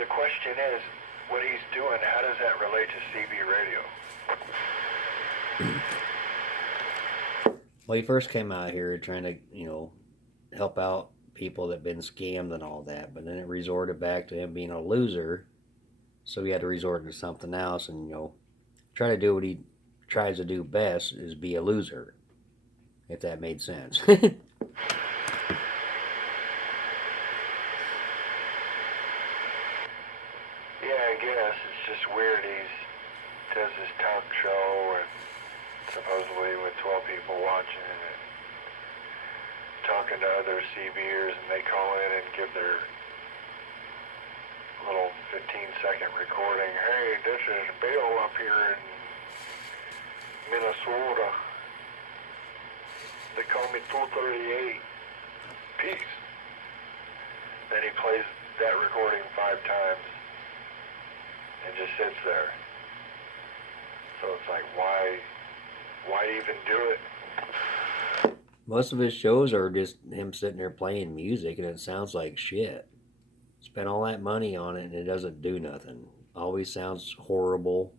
the question is, what he's doing, how does that relate to CB radio? Well, he first came out here trying to, help out people that been scammed and all that, but then it resorted back to him being a loser, so he had to resort to something else and, try to do what he tries to do best is be a loser, if that made sense. Yeah, I guess it's just weird. He does this talk show and supposedly with 12 people watching and talking to other CBers, and they call in and give their little 15-second recording. Hey, this is Bill up here in Minnesota. They call me 238. Peace. Then he plays that recording 5 times and just sits there. So it's like, why even do it? Most of his shows are just him sitting there playing music, and it sounds like shit. Spent all that money on it, and it doesn't do nothing. Always sounds horrible.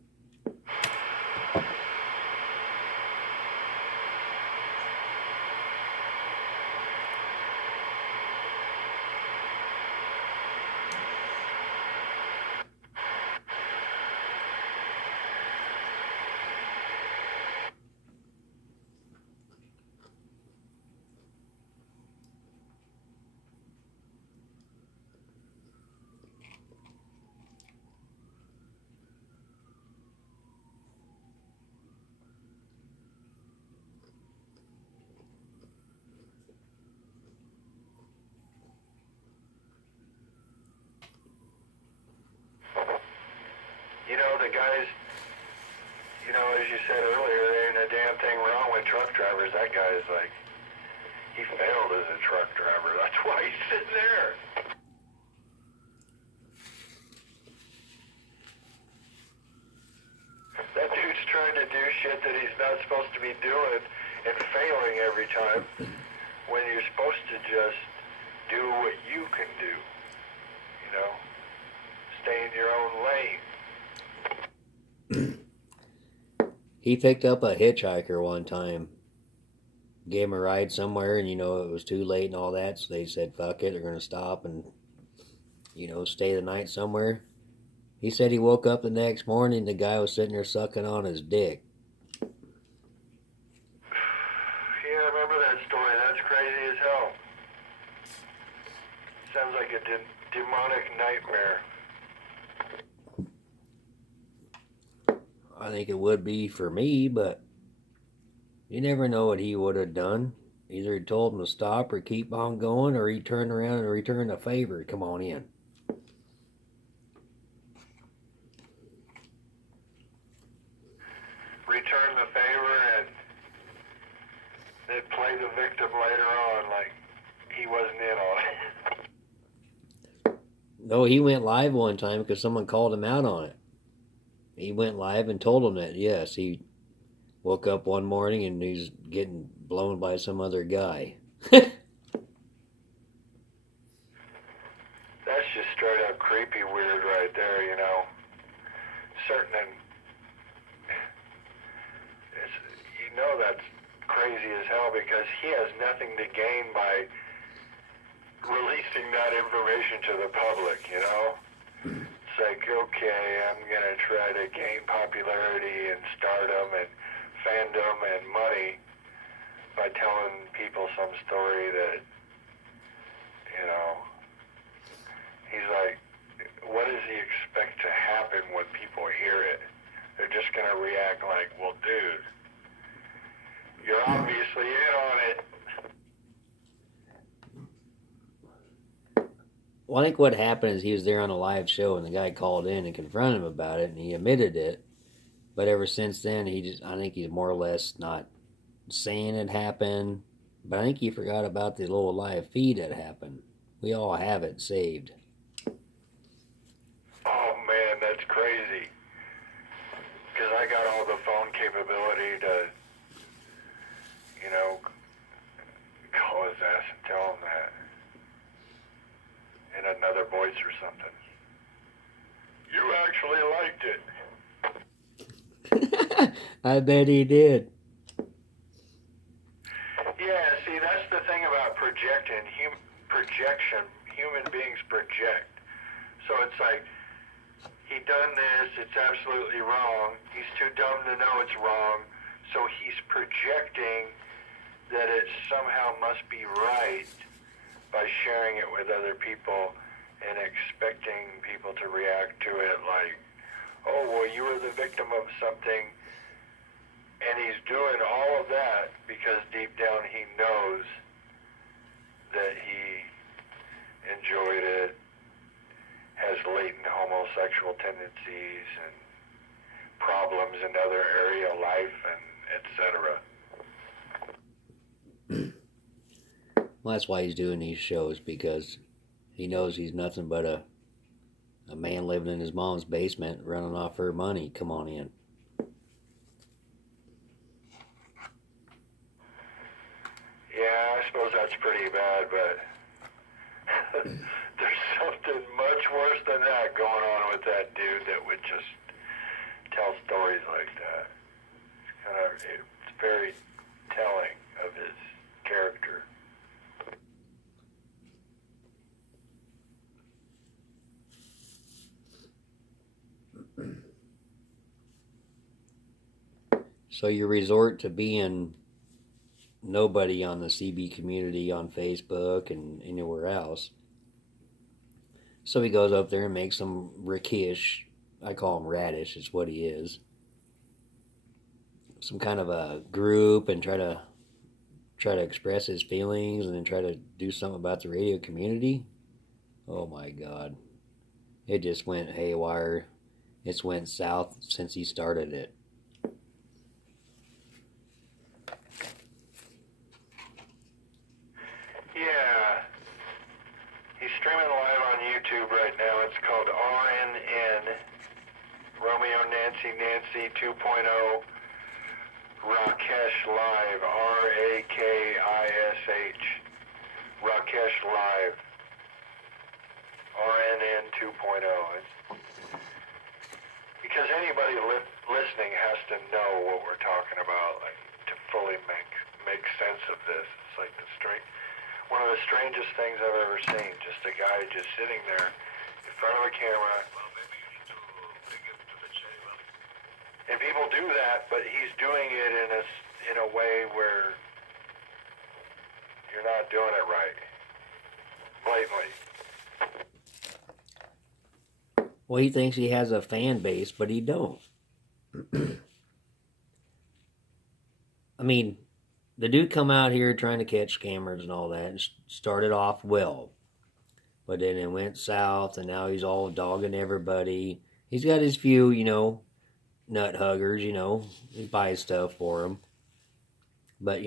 You know, the guys, as you said earlier, there ain't a damn thing wrong with truck drivers. That guy is like, he failed as a truck driver. That's why he's sitting there. That dude's trying to do shit that he's not supposed to be doing and failing every time when you're supposed to just do what you can do. Stay in your own lane. He picked up a hitchhiker one time, gave him a ride somewhere, and it was too late and all that, so they said, fuck it, they're going to stop and, stay the night somewhere. He said he woke up the next morning, the guy was sitting there sucking on his dick. Yeah, I remember that story. That's crazy as hell. Sounds like a demonic nightmare. I think it would be for me, but you never know what he would have done. Either he told him to stop or keep on going, or he turned around and returned a favor. Come on in. Return the favor and then play the victim later on like he wasn't in on it. No, he went live one time because someone called him out on it. He went live and told him that, yes, he woke up one morning and he's getting blown by some other guy. That's just straight up creepy weird right there, Certain, that's crazy as hell because he has nothing to gain by releasing that information to the public, It's like, okay, I'm going to try to gain popularity and stardom and fandom and money by telling people some story that, he's like, what does he expect to happen when people hear it? They're just going to react like, well, dude, you're obviously in on it. Well, I think what happened is he was there on a live show and the guy called in and confronted him about it and he admitted it. But ever since then, I think he's more or less not saying it happened. But I think he forgot about the little live feed that happened. We all have it saved. Oh, man, that's crazy. Because I got all the phone capability to, call his ass and tell him that in another voice or something. You actually liked it. I bet he did. Yeah, see, that's the thing about projection. Human beings project. So it's like, he done this, it's absolutely wrong. He's too dumb to know it's wrong. So he's projecting that it somehow must be right by sharing it with other people and expecting people to react to it like, oh, well, you were the victim of something. And he's doing all of that because deep down he knows that he enjoyed it, has latent homosexual tendencies and problems in other area of life, and etc. Well, that's why he's doing these shows, because he knows he's nothing but a man living in his mom's basement running off her money. Come on in. Yeah, I suppose that's pretty bad, but there's something much worse than that going on with that dude that would just tell stories like that. It's very telling of his character. So you resort to being nobody on the CB community on Facebook and anywhere else. So he goes up there and makes some rickish, I call him radish, is what he is. Some kind of a group, and try to express his feelings and then try to do something about the radio community. Oh my god. It just went haywire. It's went south since he started it. Yeah. He's streaming live on YouTube right now. It's called RNN, Romeo Nancy Nancy 2.0, Rakesh Live, Rakish, Rakesh Live, RNN 2.0. Because anybody listening has to know what we're talking about, like, to fully make sense of this. It's like one of the strangest things I've ever seen. Just a guy just sitting there in front of a camera. Well, maybe you need to bring him to the channel. And people do that, but he's doing it in a way where you're not doing it right, blatantly. Well, he thinks he has a fan base, but he don't. I mean, the dude come out here trying to catch scammers and all that, and started off well, but then it went south, and now he's all dogging everybody. He's got his few, nut huggers. He buys stuff for them, but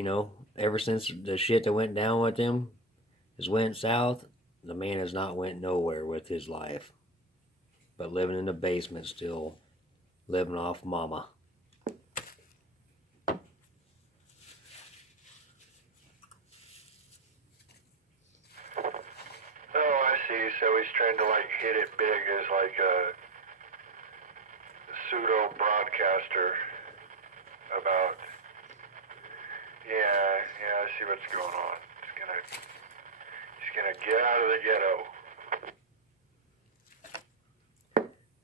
ever since the shit that went down with him has went south, the man has not went nowhere with his life, but living in the basement still, living off mama. Oh, I see. So he's trying to like hit it big as like a pseudo broadcaster about. Yeah, I see what's going on. He's gonna get out of the ghetto.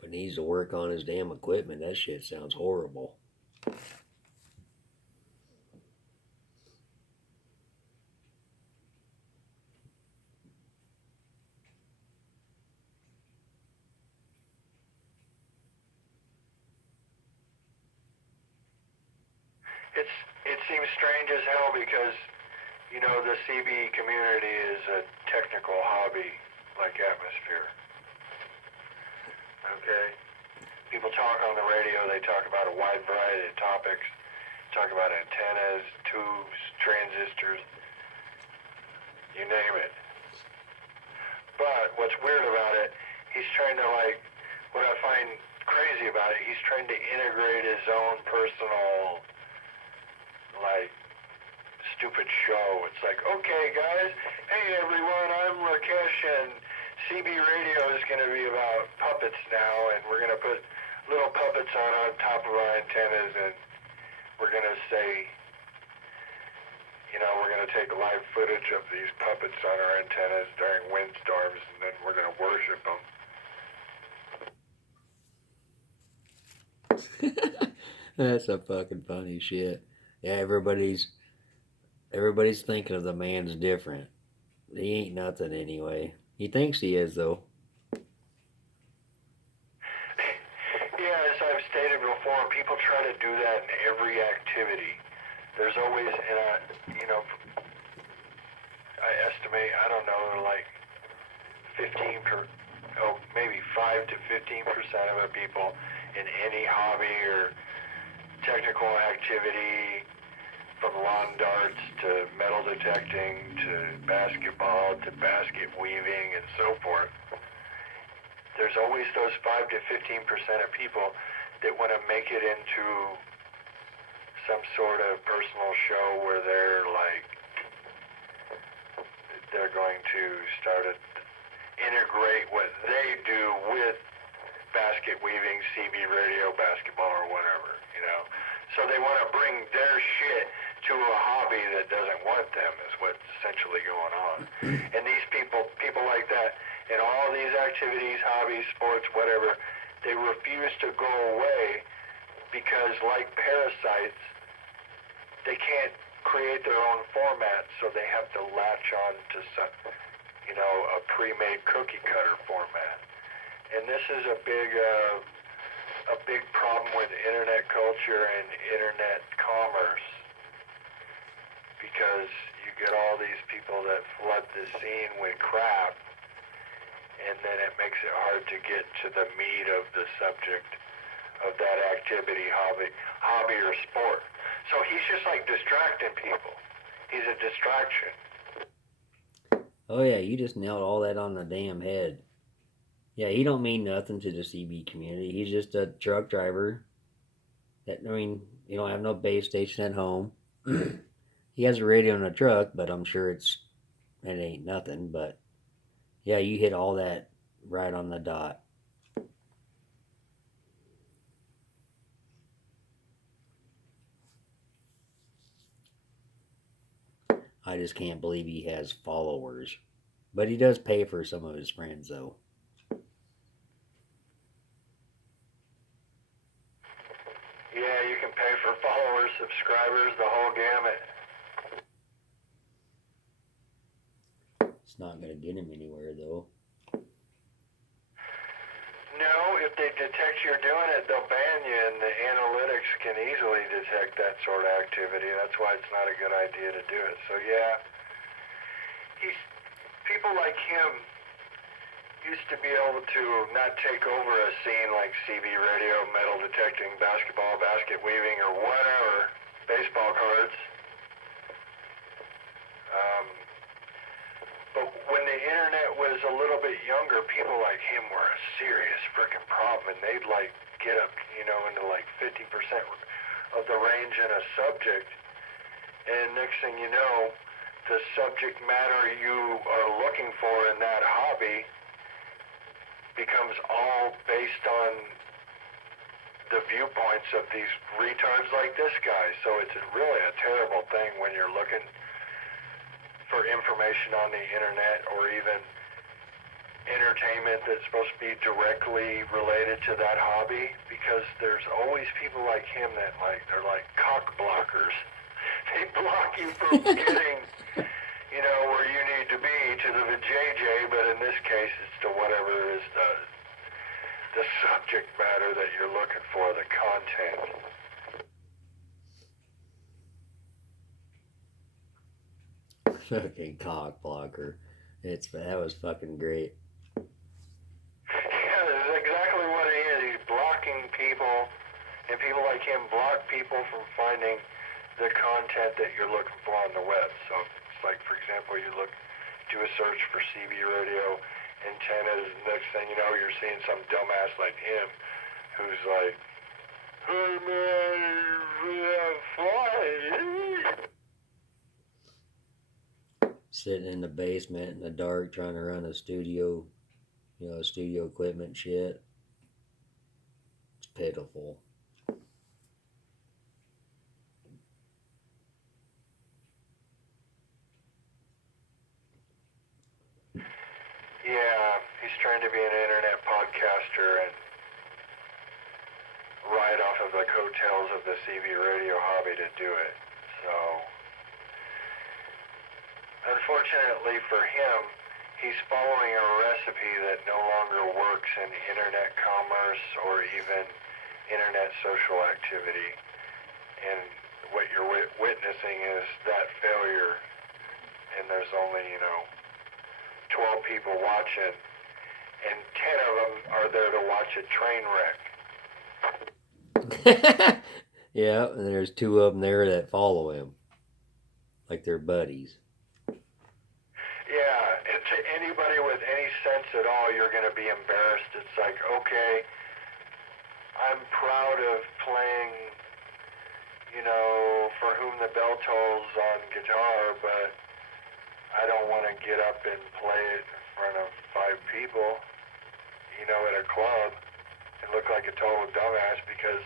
But needs to work on his damn equipment. That shit sounds horrible. It seems strange as hell because the CB community is a technical hobby like atmosphere. Okay? People talk on the radio, they talk about a wide variety of topics. Talk about antennas, tubes, transistors, you name it. But what's weird about it, he's trying to what I find crazy about it, he's trying to integrate his own personal, stupid show. It's like, okay guys, hey everyone, I'm Rakesh, and CB radio is going to be about puppets now, and we're going to put little puppets on top of our antennas, and we're going to say, we're going to take live footage of these puppets on our antennas during windstorms, and then we're going to worship them. That's a fucking funny shit. Yeah, everybody's thinking of the man's different. He ain't nothing anyway. He thinks he is though. Yeah, as I've stated before, people try to do that in every activity. There's always, I estimate, I don't know, like maybe 5 to 15% of the people in any hobby or technical activity, from lawn darts to metal detecting to basketball to basket weaving and so forth. There's always those 5 to 15% of people that want to make it into some sort of personal show where they're going to start to integrate what they do with basket weaving, CB radio, basketball, or whatever, So they want to bring their shit to a hobby that doesn't want them, is what's essentially going on. And these people like that, in all these activities, hobbies, sports, whatever, they refuse to go away because, like parasites, they can't create their own format, so they have to latch on to some, a pre-made cookie cutter format. And this is a big problem with internet culture and internet commerce, because you get all these people that flood the scene with crap, and then it makes it hard to get to the meat of the subject of that activity, hobby or sport. So he's just like distracting people. He's a distraction. Oh yeah, you just nailed all that on the damn head. Yeah, he don't mean nothing to the CB community. He's just a truck driver. You don't have no base station at home. He has a radio in the truck, but I'm sure it ain't nothing. But yeah, you hit all that right on the dot. I just can't believe he has followers. But he does pay for some of his friends, though. Yeah, you can pay for followers, subscribers, the whole gamut. It's not going to get him anywhere, though. No, if they detect you're doing it, they'll ban you, and the analytics can easily detect that sort of activity. That's why it's not a good idea to do it. So yeah, people like him used to be able to not take over a scene like CB radio, metal detecting, basketball, basket weaving, or whatever, baseball cards. But when the internet was a little bit younger, people like him were a serious freaking problem, and they'd get up, into 50% of the range in a subject, and next thing you know, the subject matter you are looking for in that hobby becomes all based on the viewpoints of these retards like this guy. So it's really a terrible thing when you're looking for information on the internet, or even entertainment that's supposed to be directly related to that hobby, because there's always people like him that they're like cock blockers. They block you from getting where you need to be to the JJ, but in this case it's to whatever is the subject matter that you're looking for, the content. Fucking cock blocker. That was fucking great. Yeah, that's exactly what he is. He's blocking people, and people like him block people from finding the content that you're looking for on the web. So it's like, for example, do a search for CB radio antennas, and next thing you know, you're seeing some dumbass like him who's like, hey man, we have flies. Sitting in the basement in the dark trying to run a studio studio equipment shit. It's pitiful. Yeah, he's trying to be an internet podcaster and ride off of the coattails of the CB radio hobby to do it. So, unfortunately for him, he's following a recipe that no longer works in internet commerce or even internet social activity. And what you're witnessing is that failure. And there's only, 12 people watching, and 10 of them are there to watch a train wreck. Yeah, and there's 2 of them there that follow him. Like they're buddies. Yeah, and to anybody with any sense at all, you're going to be embarrassed. It's like, okay, I'm proud of playing, For Whom the Bell Tolls on guitar, but I don't want to get up and play it in front of 5 people, at a club and look like a total dumbass because,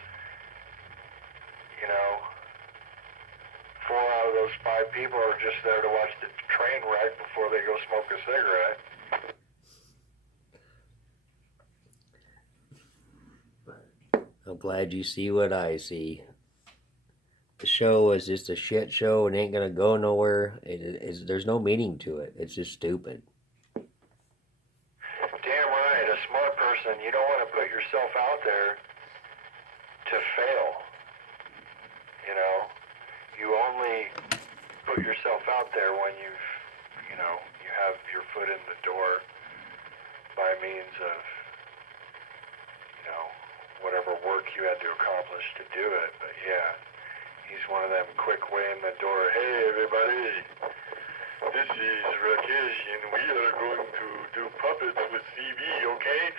4 out of those 5 people are just there to watch the train wreck before they go smoke a cigarette. I'm glad you see what I see. The show is just a shit show and ain't gonna go nowhere. There's no meaning to it. It's just stupid. Damn right. A smart person, you don't want to put yourself out there to fail. You only put yourself out there when you have your foot in the door by means of, whatever work you had to accomplish to do it. But yeah, he's one of them quick way in the door. Hey everybody, this is Rakesh and we are going to do puppets with CB, okay?